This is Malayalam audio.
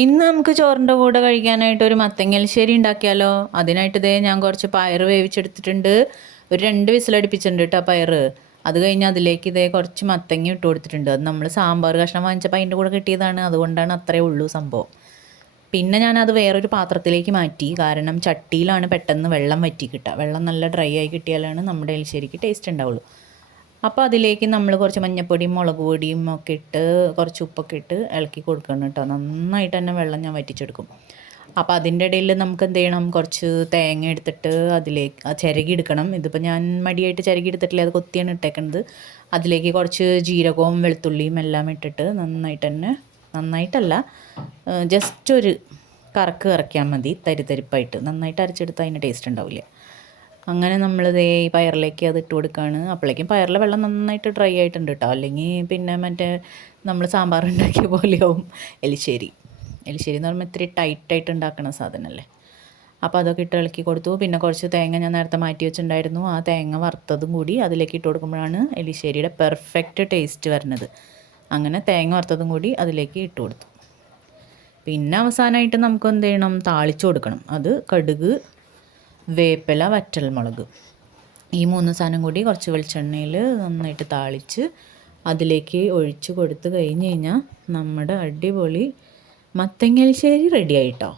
ഇന്ന് നമുക്ക് ചോറിൻ്റെ കൂടെ കഴിക്കാനായിട്ട് ഒരു മത്തങ്ങൽശ്ശേരി ഉണ്ടാക്കിയാലോ? അതിനായിട്ട് ഇതേ ഞാൻ കുറച്ച് പയർ വേവിച്ചെടുത്തിട്ടുണ്ട്. ഒരു 2 വിസിലടുപ്പിച്ചിട്ടുണ്ട് കേട്ടോ പയർ. അത് കഴിഞ്ഞ് അതിലേക്ക് ഇതേ കുറച്ച് മത്തങ്ങ ഇട്ട് കൊടുത്തിട്ടുണ്ട്. അത് നമ്മൾ സാമ്പാർ കഷ്ണം വാങ്ങിച്ചപ്പോൾ അതിൻ്റെ കൂടെ കിട്ടിയതാണ്, അതുകൊണ്ടാണ് അത്രയേ ഉള്ളൂ സംഭവം. പിന്നെ ഞാനത് വേറൊരു പാത്രത്തിലേക്ക് മാറ്റി, കാരണം ചട്ടിയിലാണ് പെട്ടെന്ന് വെള്ളം വറ്റി കിട്ടുക. വെള്ളം നല്ല ഡ്രൈ ആയി കിട്ടിയാലാണ് നമ്മുടെ എലിശ്ശേരിക്ക് ടേസ്റ്റ് ഉണ്ടാവുള്ളൂ. അപ്പോൾ അതിലേക്ക് നമ്മൾ കുറച്ച് മഞ്ഞൾപ്പൊടിയും മുളക് പൊടിയും ഒക്കെ ഇട്ട് കുറച്ച് ഉപ്പൊക്കെ ഇട്ട് ഇളക്കി കൊടുക്കണം കേട്ടോ. നന്നായിട്ട് തന്നെ വെള്ളം ഞാൻ വറ്റിച്ചെടുക്കും. അപ്പോൾ അതിൻ്റെ ഇടയിൽ നമുക്ക് എന്ത് ചെയ്യണം, കുറച്ച് തേങ്ങ എടുത്തിട്ട് അതിലേക്ക് ചിരകി എടുക്കണം. ഇതിപ്പോൾ ഞാൻ മടിയായിട്ട് ചിരകി എടുത്തിട്ടില്ല, അത് കൊത്തിയാണ് ഇട്ടേക്കുന്നത്. അതിലേക്ക് കുറച്ച് ജീരകവും വെളുത്തുള്ളിയും എല്ലാം ഇട്ടിട്ട് നന്നായിട്ടല്ല, ജസ്റ്റ് ഒരു കറക്കിയാൽ മതി. തരിപ്പായിട്ട് നന്നായിട്ട് അരച്ചെടുത്താൽ അതിന് ടേസ്റ്റ് ഉണ്ടാവില്ല. അങ്ങനെ നമ്മളിതേ ഈ പയറിലേക്ക് അത് ഇട്ട് കൊടുക്കുകയാണ്. അപ്പോഴേക്കും പയറിലെ വെള്ളം നന്നായിട്ട് ഡ്രൈ ആയിട്ടുണ്ട് കേട്ടോ. അല്ലെങ്കിൽ പിന്നെ മറ്റേ നമ്മൾ സാമ്പാർ ഉണ്ടാക്കിയ പോലെയാവും എലിശ്ശേരി എന്ന് പറയുമ്പോൾ ഇത്തിരി ടൈറ്റായിട്ട് ഉണ്ടാക്കുന്ന സാധനമല്ലേ. അപ്പോൾ അതൊക്കെ ഇട്ട് ഇളക്കി കൊടുത്തു. പിന്നെ കുറച്ച് തേങ്ങ ഞാൻ നേരത്തെ മാറ്റി വെച്ചിട്ടുണ്ടായിരുന്നു, ആ തേങ്ങ വറുത്തതും കൂടി അതിലേക്ക് ഇട്ട് കൊടുക്കുമ്പോഴാണ് എലിശ്ശേരിയുടെ പെർഫെക്റ്റ് ടേസ്റ്റ് വരുന്നത്. അങ്ങനെ തേങ്ങ വറുത്തതും കൂടി അതിലേക്ക് ഇട്ട് കൊടുത്തു. പിന്നെ അവസാനമായിട്ട് നമുക്ക് എന്ത് ചെയ്യണം, താളിച്ച് കൊടുക്കണം. അത് കടുക്, വേപ്പില, വറ്റൽമുളക്, ഈ 3 സാധനം കൂടി കുറച്ച് വെളിച്ചെണ്ണയിൽ നന്നായിട്ട് താളിച്ച് അതിലേക്ക് ഒഴിച്ച് കൊടുത്ത് കഴിഞ്ഞ് കഴിഞ്ഞാൽ നമ്മുടെ അടിപൊളി മത്തങ്ങ എലിശ്ശേരി റെഡി ആയിട്ടോ.